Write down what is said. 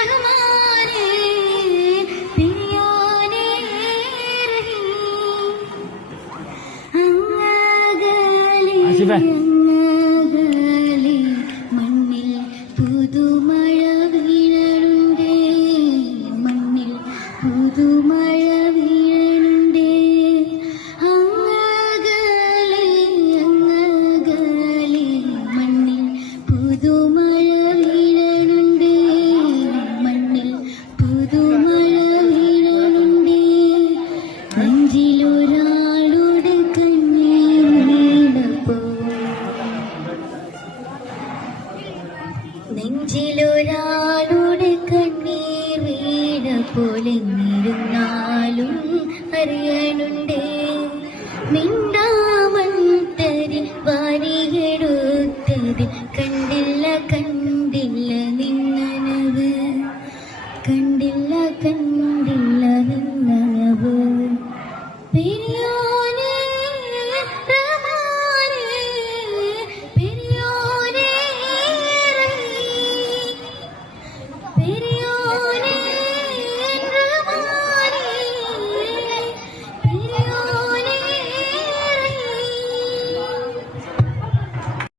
റഹ്മാനേ പിരിയാനേ റഹീം അങ്ങകലെ അങ്ങകലെ മണ്ണിൽ പുതുമഴ വീഴലുണ്ടേ മണ്ണിൽ പുതുമഴ വീഴലുണ്ടേ അങ്ങകലെ അങ്ങകലെ മണ്ണിൽ പുതുമഴ വീഴലുണ്ടേ മണ്ണിൽ പുതുമഴ വീഴലുണ്ടേ നെഞ്ചിലൊരാളുടെ കണ്ണീർ വീണപ്പോൾ നെഞ്ചിലൊരാളുടെ കണ്ണീർ വീണ പോലെ എന്നിരുന്നാലും അറിയണുണ്ടേ മിണ്ടാമന്തരി വാരിയെടുത്തത് കണ്ടില്ല കണ്ടില്ല നിന്നനവ് കണ്ടില്ല കണ്ടില്ല നിന്നനവ് പെരിയ